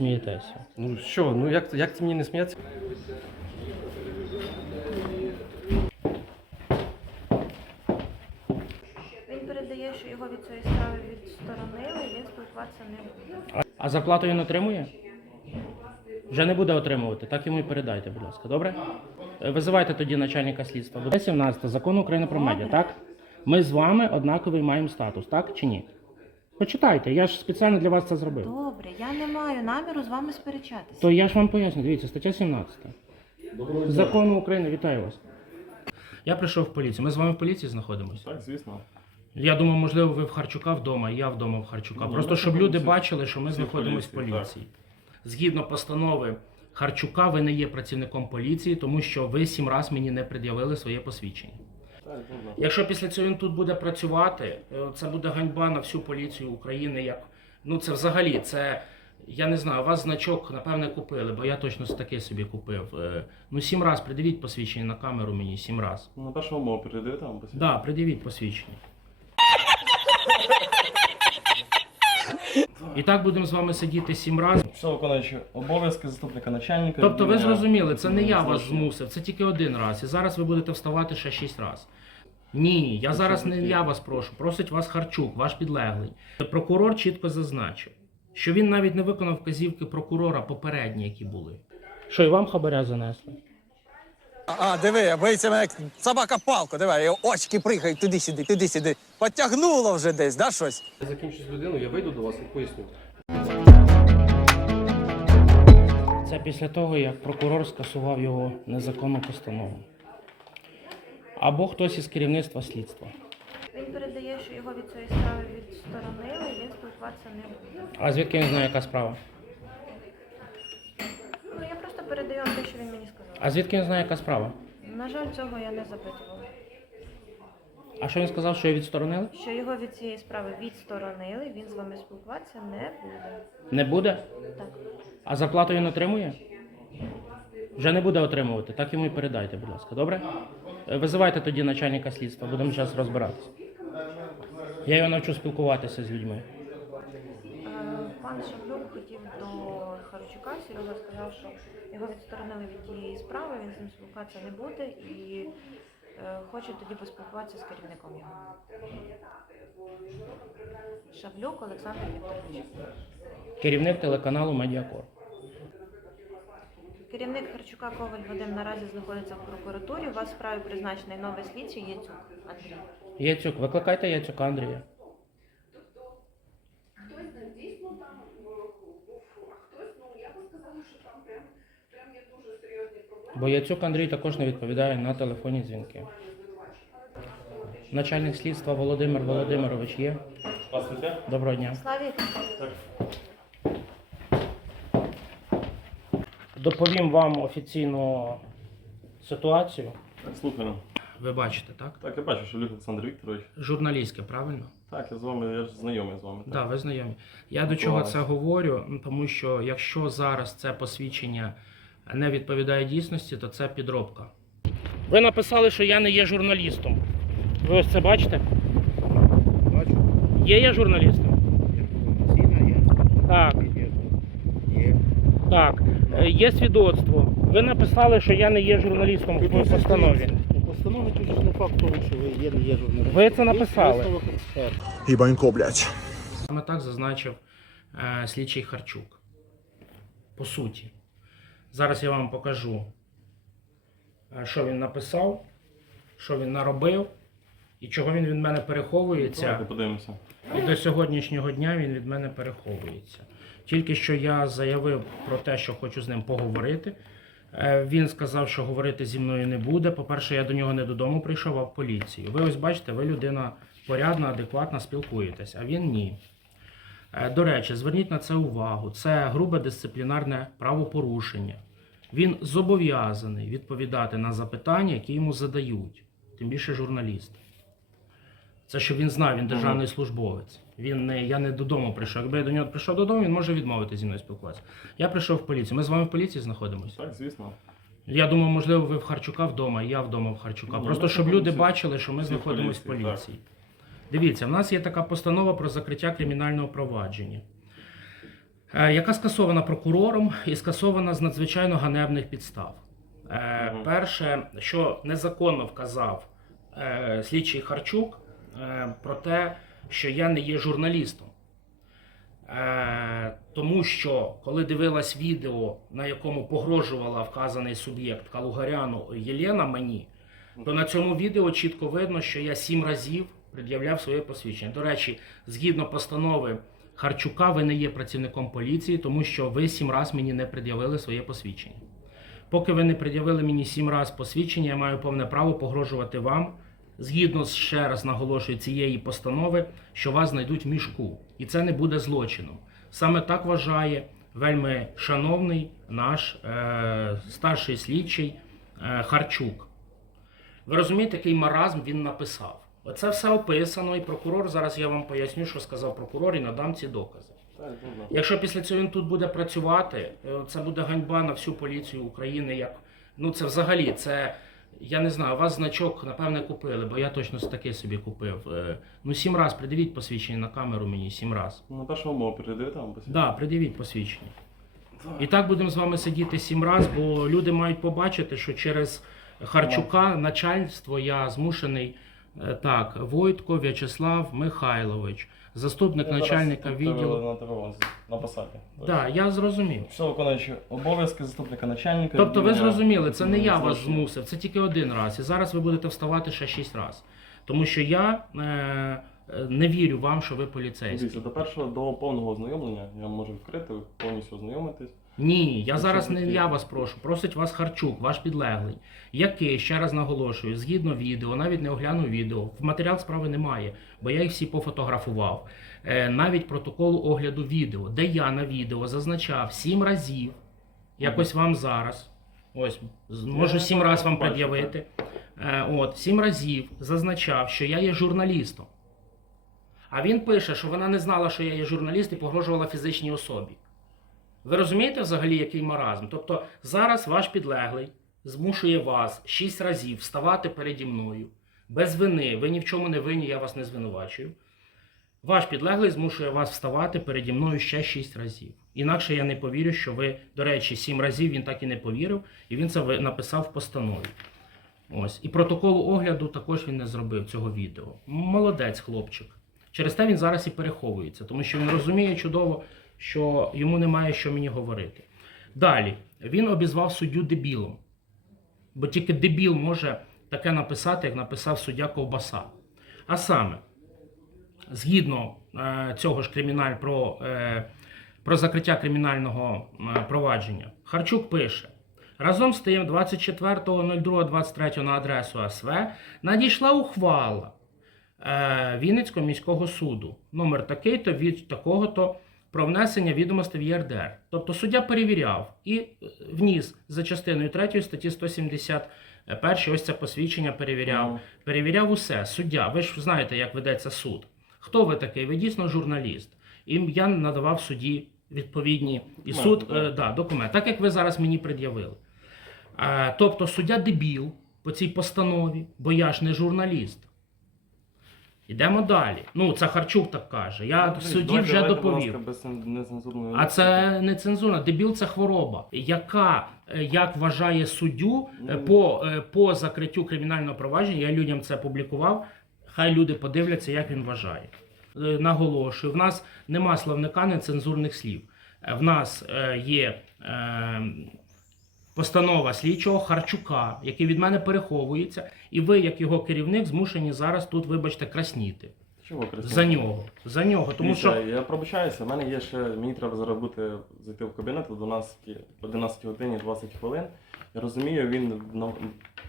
смієтеся? Ну що, ну як, як це мені не сміятися? Він передає, що його від цієї справи відсторонили, і він спілкуватися не буде. А, зарплату він отримує? Вже не буде отримувати, так йому і передайте, будь ласка, добре? Е, Визивайте тоді начальника слідства. Буде 17 закон України про медіа, так? Ми з вами однаковий маємо статус, так чи ні? Почитайте, я ж спеціально для вас це зробив. Добре, я не маю наміру з вами сперечатися. То я ж вам поясню, дивіться, стаття 17. Закону України, вітаю вас. Я прийшов в поліцію. Ми з вами в поліції знаходимося. Так, звісно. Я думав, можливо, ви в Харчука вдома, я вдома в Харчука. Ні, Просто ми щоб люди знаходимося бачили, що ми всі в знаходимося в поліції, поліції. Згідно постанови Харчука, ви не є працівником поліції, тому що ви сім разів мені не пред'явили своє посвідчення. Так. Якщо після цього він тут буде працювати, е, це буде ганьба на всю поліцію України. Як ну це взагалі це. Я не знаю, у вас значок, напевне, купили, бо я точно таке собі купив. Е, Ну, сім раз придивіть посвідчення на камеру мені, сім раз. На першому мову передаєте вам посвідчення? Да, придивіть посвідчення. І так будемо з вами сидіти сім разів. Все виконуючи обов'язки заступника начальника. Тобто ви зрозуміли, це не я вас змусив, це тільки один раз. І зараз ви будете вставати ще шість разів. Ні, я зараз не я вас прошу, просить вас Харчук, ваш підлеглий. Прокурор чітко зазначив, що він навіть не виконав вказівки прокурора попередні, які були. Що і вам хабаря занесли? А, диви, боїться мене як собака палку, диви, його очки пригають туди-сюди, туди-сюди. Потягнуло вже десь, да, щось? Я закінчу з людиною, я вийду до вас і поясню. Це після того, як прокурор скасував його незаконну постанову. Або хтось із керівництва слідства. Він передає, що його від цієї справи відсторонили, і він спілкуватися не буде. А звідки він знає, яка справа? Ну я просто передаю вам те, що він мені сказав. А звідки він знає, яка справа? На жаль, цього я не запитувала. А що він сказав, що його відсторонили? Що його від цієї справи відсторонили, він з вами спілкуватися не буде. Не буде? Так. А зарплату він отримує? Вже не буде отримувати, так йому і передайте, будь ласка, добре? Е, Визивайте тоді начальника слідства, будемо зараз розбиратися. Я його навчу спілкуватися з людьми. Е, Пан Шаблюк хотів до Харчука, Серега сказав, що його відсторонили від тієї справи, він з ним спілкуватися не буде і е, хоче тоді поспілкуватися з керівником його. Шаблюк Олександр Вікторович. Керівник телеканалу Медіакор. Керівник Харчука Коваль Вадим наразі знаходиться в прокуратурі. У вас в справі призначений новий слідчий Єцюк Андрій. Яцюк, викликайте Яцюка Андрія. Бо Яцюк Андрій також не відповідає на телефонні дзвінки. Начальник слідства Володимир Володимирович є. Доброго дня. Славік, Так. Доповім вам офіційну ситуацію. Так, слухаю. Ви бачите, так? Так, я бачу, що Люк Олександр Вікторович. Журналістське, правильно? Так, я з вами, я ж знайомий з вами. Так, да, ви знайомі. Я до чого це говорю? Ну, Тому що якщо зараз це посвідчення не відповідає дійсності, то це підробка. Ви написали, що я не є журналістом. Ви ось це бачите? Бачу, Є я журналістом? інформаційна є. Так, Є. так. Е, Є свідоцтво. Ви написали, що я не є журналістом в моїй постанові. У постанові тут ж не факт того, що ви є, не є журналістом. Ви це написали. експерта. Ебанько, блядь. Саме так зазначив е, слідчий Харчук. По суті. Зараз я вам покажу, е, що він написав, що він наробив і чого він від мене переховується. Давайте подивимося. І до сьогоднішнього дня він від мене переховується. Тільки що я заявив про те, що хочу з ним поговорити. Е, Він сказав, що говорити зі мною не буде. По-перше, я до нього не додому прийшов, а в поліцію. Ви ось бачите, ви людина порядна, адекватна, спілкуєтесь, а він ні. Е, До речі, зверніть на це увагу. Це грубе дисциплінарне правопорушення. Він зобов'язаний відповідати на запитання, які йому задають, тим більше журналіст. Це щоб він знав, він державний службовець. Він не, я не додому прийшов. Якби я до нього прийшов додому, він може відмовити зі мною спілкуватися. Я прийшов в поліцію. Ми з вами в поліції знаходимося. Так, звісно. Я думав, можливо, ви в Харчука вдома, я вдома в Харчука. Ні, Просто ми щоб люди знаходимося бачили, що ми всі в знаходимося в поліції, поліції. Дивіться, в нас є така постанова про закриття кримінального провадження. е, яка скасована прокурором і скасована з надзвичайно ганебних підстав. Е, Мгм. Перше, що незаконно вказав е, слідчий Харчук е, про те, що я не є журналістом. Е, тому що коли дивилась відео, на якому погрожувала вказаний суб'єкт Калугаряну Єлена мені, то на цьому відео чітко видно, що я сім разів пред'являв своє посвідчення. До речі, згідно постанови Харчука, ви не є працівником поліції, тому що ви сім разів мені не пред'явили своє посвідчення. Поки ви не пред'явили мені сім разів посвідчення, я маю повне право погрожувати вам, згідно з ще раз наголошую цієї постанови, що вас знайдуть в мішку. І це не буде злочином. Саме так вважає вельми шановний наш е, старший слідчий е, Харчук. Ви розумієте, який маразм він написав? Оце все описано, і прокурор, зараз я вам поясню, що сказав прокурор, і надам ці докази. Якщо після цього він тут буде працювати, е, це буде ганьба на всю поліцію України. Як ну це взагалі, це я не знаю. У вас значок напевне купили, бо я точно такий собі купив. Е, Ну сім раз придивіть посвідчення на камеру мені, сім раз. Ну, на першому мову передивити вам посвідчення? Да, придивіть посвідчення. І так будемо з вами сидіти сім раз, бо люди мають побачити, що через Харчука начальство я змушений. е, Так, Войтко В'ячеслав Михайлович, заступник Я начальника відділу. На посаді. Так, я зрозумів. Все виконуючи обов'язки заступника начальника. Тобто ви відділення зрозуміли, це не я вас змусив, це тільки один раз. І зараз ви будете вставати ще шість разів. Тому що я е, е, не вірю вам, що ви поліцейський. Дивіться, до першого до повного ознайомлення я можу відкрити, ви повністю ознайомитись. Ні, я зараз не я вас прошу. Просить вас Харчук, ваш підлеглий, який, ще раз наголошую, згідно відео, навіть не оглянув відео. В матеріал справи немає, бо я їх всі пофотографував. Е, навіть протоколу огляду відео, де я на відео зазначав сім разів, якось вам зараз. Ось, можу сім разів вам пред'явити. Е, От, сім разів зазначав, що я є журналістом. А він пише, що вона не знала, що я є журналіст і погрожувала фізичній особі. Ви розумієте взагалі, який маразм? Тобто зараз ваш підлеглий змушує вас шість разів вставати переді мною без вини. Ви ні в чому не винні, я вас не звинувачую. Ваш підлеглий змушує вас вставати переді мною ще шість разів. Інакше я не повірю, що ви, до речі, сім разів він так і не повірив, і він це написав в постанові. Ось. І протоколу огляду також він не зробив цього відео. Молодець, хлопчик. Через те він зараз і переховується, тому що він розуміє чудово, що йому немає що мені говорити. Далі він обізвав суддю дебілом. Бо тільки дебіл може таке написати, як написав суддя Ковбаса. А саме, згідно е, цього ж криміналь про, е, про закриття кримінального провадження, Харчук пише. Разом з тим, 24.02.23 на адресу АСВ надійшла ухвала е, Вінницького міського суду. Номер такий-то від такого-то про внесення відомостей в ЄРДР. Тобто суддя перевіряв і вніс за частиною 3 статті 171 ось це посвідчення перевіряв. Перевіряв усе. Суддя, ви ж знаєте, як ведеться суд. Хто ви такий? Ви дійсно журналіст. І я надавав судді відповідні і суд е, да, документ, так як ви зараз мені пред'явили. Е, тобто суддя дебіл по цій постанові, бо я ж не журналіст. Йдемо далі. Ну, це Харчук так каже. Я в Давайте, суді давайте, вже давайте, будь доповів. ласка, без нецензурної А це не цензура. Дебіл це хвороба, яка, е, як вважає суддю е, Ну. по, е, по закриттю кримінального провадження, я людям це публікував. Хай люди подивляться, як він вважає. Е, Наголошую, в нас нема словника нецензурних слів. Е, В нас е, є постанова слідчого Харчука, який від мене переховується, і ви, як його керівник, змушені зараз тут, вибачте, красніти. Чого Кристина? За нього. За нього. Тому Дивіться, що я пробачаюся, в мене є ще, мені треба зараз бути, зайти в кабінет о 12, 11 годині 20 хвилин. Я розумію, він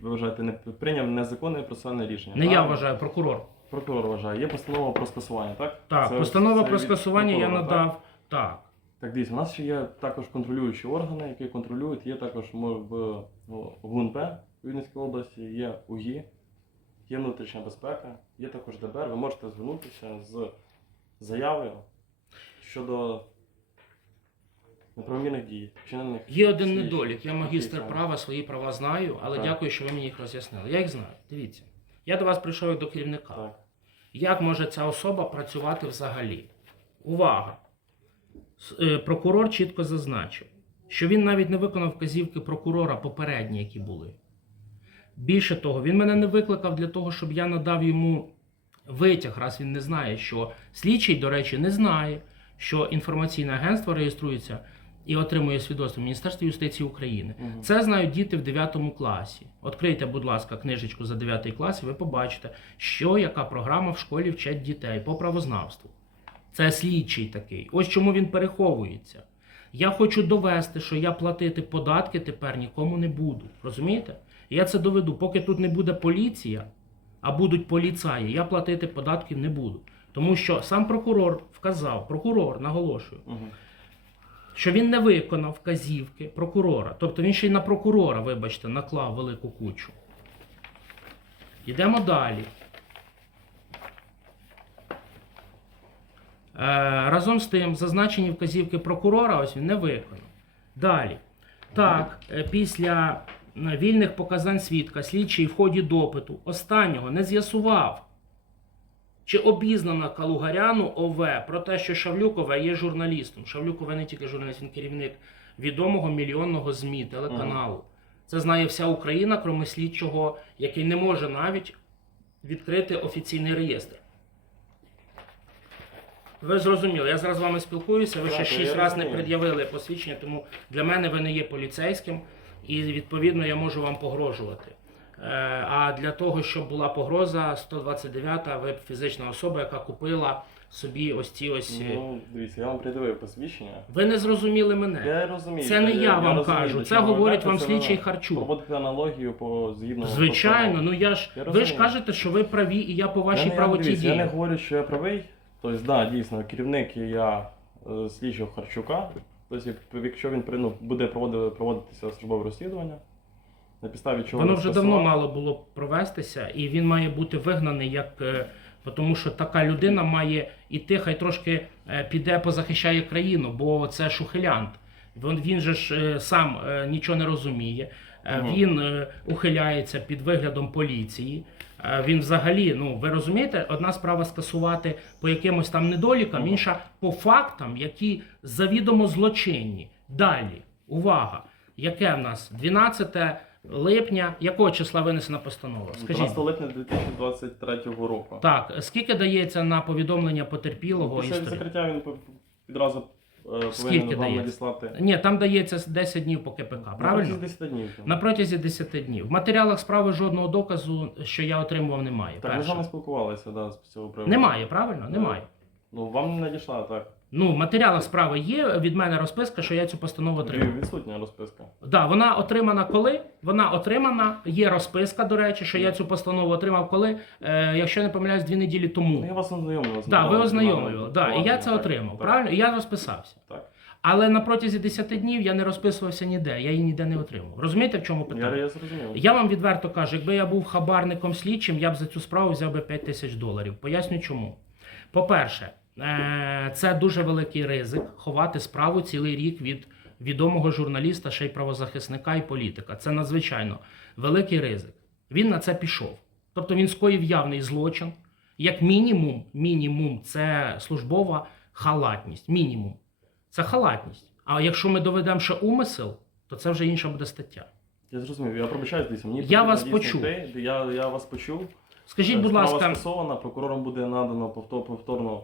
ви вважаєте, не прийняв незаконне процесуальне рішення. не я правильно? вважаю, прокурор. Прокурор вважає. Є постанова про скасування, так? Так, Це- постанова це про від скасування я прокурора, так? надав. Так. Так, дійсно, у нас ще є також контролюючі органи, які контролюють. Є також мо- в ГУНП в Вінницькій області, є УГІ, є внутрішня безпека, є також ДБР. Ви можете звернутися з заявою щодо неправомірних дій, вчинених. Є один слідчим. недолік. Я магістр права, свої права знаю, але Так. дякую, що ви мені їх роз'яснили. Я їх знаю. Дивіться. Я до вас прийшов як до керівника. Так. Як може ця особа працювати взагалі? Увага! С- е, Прокурор чітко зазначив, що він навіть не виконав вказівки прокурора попередні, які були. Більше того, він мене не викликав для того, щоб я надав йому витяг, раз він не знає, що слідчий, до речі, не знає, що інформаційне агентство реєструється і отримує свідоцтво в Міністерстві юстиції України. Мгм. Це знають діти в 9 класі. Відкрийте, будь ласка, книжечку за 9 клас, і ви побачите, що яка програма в школі вчать дітей по правознавству. Це слідчий такий. Ось чому він переховується. Я хочу довести, що я платити податки тепер нікому не буду. Розумієте? Я це доведу. Поки тут не буде поліція, а будуть поліцаї, я платити податків не буду. Тому що сам прокурор вказав, прокурор, наголошую, Мгм. що він не виконав вказівки прокурора. Тобто він ще й на прокурора, вибачте, наклав велику кучу. Йдемо далі. Е, разом з тим, зазначені вказівки прокурора, ось він не виконав. Далі. Так, е, після вільних показань свідка слідчий в ході допиту останнього не з'ясував, чи обізнана Калугаряну ОВ про те, що Шавлюкова є журналістом. Шавлюкова не тільки журналіст, він керівник відомого мільйонного ЗМІ, телеканалу. Це знає вся Україна, крім слідчого, який не може навіть відкрити офіційний реєстр. Ви зрозуміли, я зараз з вами спілкуюся, ви ще шість разів не пред'явили посвідчення, тому для мене ви не є поліцейським, і відповідно я можу вам погрожувати. Е, А для того, щоб була погроза, 129-та ви фізична особа, яка купила собі ось ці ось. е, Ну, дивіться, я вам придивив посвідчення. Ви не зрозуміли мене. Я розумію. Це не я вам розумію, кажу, це говорить вам слідчий ви Харчук. Проводите аналогію по згідно. Звичайно, ну я ж Я ви ж кажете, що ви праві, і я по Я вашій не- я, правоті дивіться, Я не дію. говорю, що я правий. Тобто, да, дійсно, керівник я е, слідчого Харчука. Тобто, як- якщо він ну, буде проводити, проводитися службове розслідування, на підставі чого Воно вже скасував- давно мало було провестися, і він має бути вигнаний як. е, Тому що така людина має іти, хай трошки е, піде, позахищає країну, бо це шухилянт. Він, він же ж е, сам нічого не розуміє. Мгм. Він е, ухиляється під виглядом поліції. Е, Він взагалі, ну ви розумієте, одна справа скасувати по якимось там недолікам, інша по фактам, які завідомо злочинні. Далі, увага! Яке в нас 12 липня, якого числа винесена постанова? Скажіть. 12 липня 2023 року. Так, скільки дається на повідомлення потерпілого Після історії? закриття він відразу Скільки повинен вам дається? надіслати. Ні, там дається 10 днів по КПК, правильно? протязі 10 днів. На протязі 10 днів. В матеріалах справи жодного доказу, що я отримував, немає. Так, ми з Перше. вами спілкувалися, да, з цього приводу. Немає, правильно? Немає. Ну, вам не надійшла, так. Ну, в матеріалах справи є від мене розписка, що я цю постанову отримав. Відсутня розписка. Да, вона отримана коли? Вона отримана, є розписка, до речі, що я цю постанову отримав коли, е, якщо не помиляюсь, дві неділі Ну, тому. я вас ознайомив. Так, ви ознайомили. Да, і я це отримав. Правильно? І я розписався. Так. Але на протязі 10 днів я не розписувався ніде, я її ніде не отримав. Розумієте, в чому питання? я зрозумів. Я вам відверто кажу, якби я був хабарником слідчим, я б за цю справу взяв би 5 тисяч доларів. Поясню чому. По-перше, це дуже великий ризик ховати справу цілий рік від відомого журналіста, ще й правозахисника і політика. Це надзвичайно великий ризик. Він на це пішов. Тобто він скоїв явний злочин. Як мінімум, мінімум, це службова халатність. Мінімум. Це халатність. А якщо ми доведемо ще умисел, то це вже інша буде стаття. Я зрозумів, я пробачаюсь дійсно. Мені Я вас почув. Я, я вас почув. Скажіть, будь ласка, скасована, прокурором буде надано повтор, повторно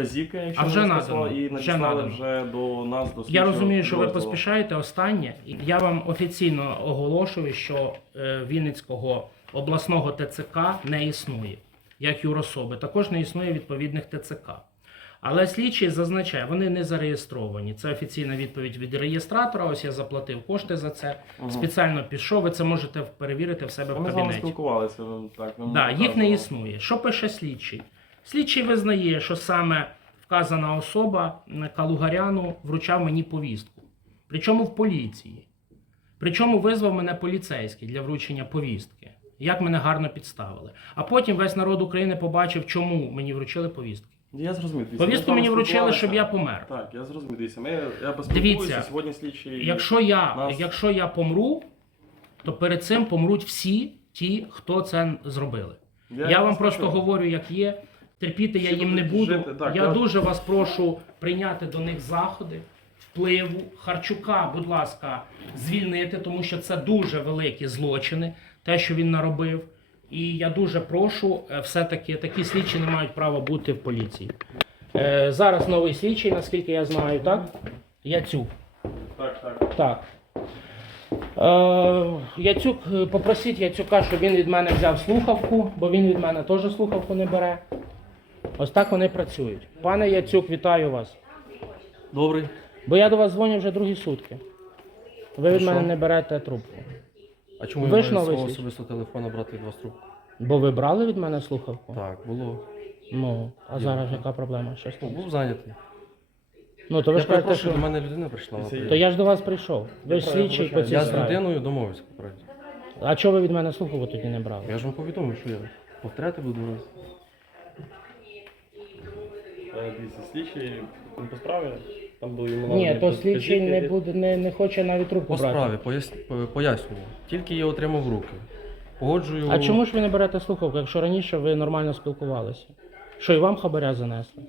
вказівка, якщо А вже вони надано, і вже надіслали надано. вже до нас, до Я слідчого розумію, що ви підрозділу. поспішаєте останнє. Я вам офіційно оголошую, що е, Вінницького обласного ТЦК не існує, як юрособи. Також не існує відповідних ТЦК. Але слідчий зазначає, вони не зареєстровані. Це офіційна відповідь від реєстратора. Ось я заплатив кошти за це. Мгм. Спеціально пішов. Ви це можете перевірити в себе в Ми з вами кабінеті. спілкувалися. ви- Так, ви Да, їх не показували. існує. Що пише слідчий? Слідчий визнає, що саме вказана особа Калугаряну вручав мені повістку. Причому в поліції. Причому визвав мене поліцейський для вручення повістки. Як мене гарно підставили. А потім весь народ України побачив, чому мені вручили повістки. Я зрозумів. дивіться, ми з Повістку вами мені вручили, щоб я помер. Так, я зрозумів. Дивіться, ми, я Дивіться, сьогодні слідчий. Якщо я, Нас- якщо я помру, то перед цим помруть всі ті, хто це зробили. Я, Я, вам просто почув. говорю, як є. Терпіти я їм не буду. я- дуже вас прошу прийняти до них заходи впливу. Харчука, будь ласка, звільнити, тому що це дуже великі злочини, те, що він наробив. І я дуже прошу, е, все-таки такі слідчі не мають права бути в поліції. Е, зараз новий слідчий, наскільки я знаю, так? Яцюк. Так, так. Так. Е, Яцюк, е, попросіть Яцюка, щоб він від мене взяв слухавку, бо він від мене теж слухавку не бере. Ось так вони працюють. Пане Яцюк, вітаю вас. Добрий. Бо я до вас дзвоню вже другі сутки. Ви від мене що? не берете трубку. А чому Ви я ж маю свого особистого телефона брати від вас трубку? Бо ви брали від мене слухавку? Так, було. Ну, а зараз яка проблема? Що Ну, був зайнятий. Ну, то ви Я ж кажете, що... до мене людина прийшла. То я ж до вас прийшов. Ви ж слідчий по цій Я з справі. людиною домовився попередньо. А чого ви від мене слухавку тоді не брали? Я ж вам повідомив, що я повторяти буду раз. Дивіться, слідчий по справі. Там були йому Ні, надані то слідчий не вказівки. буде, не, не хоче навіть трубку По брати. справі, пояс- по- пояснюю. Тільки я отримав в руки. Погоджую. А чому ж ви не берете слухавку, якщо раніше ви нормально спілкувалися? Що і вам хабаря занесли?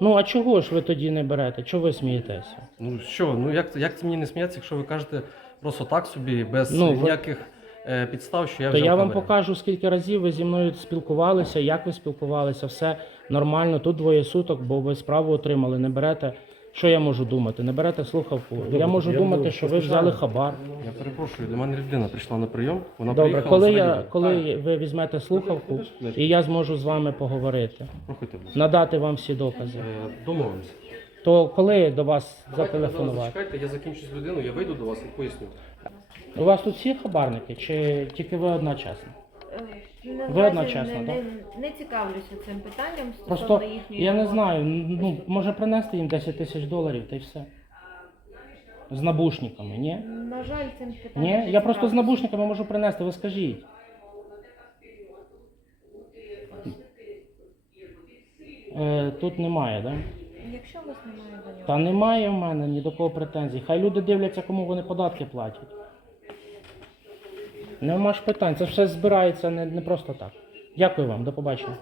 Ну а чого ж ви тоді не берете? Чого ви смієтеся? Ну що, ну як, як це мені не сміятися, якщо ви кажете просто так собі, без Ну, ви- ніяких підстав, що я То я вам хабаря? покажу, скільки разів ви зі мною спілкувалися, як ви спілкувалися, все нормально. Тут двоє суток, бо ви справу отримали, не берете. Що я можу думати? Не берете слухавку. я можу я думати, буду що ви взяли хабар. Я перепрошую, до мене людина прийшла на прийом, вона Добре, коли я коли ви візьмете слухавку, і я зможу з вами поговорити, Проходьте, будь надати вам всі докази. Е, Домовимося. То коли до вас Давайте зателефонувати? зачекайте, я закінчу з людиною, я вийду до вас і поясню. У вас тут всі хабарники, чи тільки ви одночасно? Е, Ви одночасно, не, так? не, не цікавлюся цим питанням Просто їхньої я не роботи. знаю, ну може принести їм 10 тисяч доларів та й все. З набушниками, ні? На жаль, цим питанням. Ні? Я просто з цікавлюся. набушниками можу принести, ви скажіть. Е, тут немає, так? Да? Якщо у вас немає до нього. Та немає в мене ні до кого претензій. Хай люди дивляться, кому вони податки платять. Нема ж питань, це все збирається не, не просто так. Дякую вам, до побачення.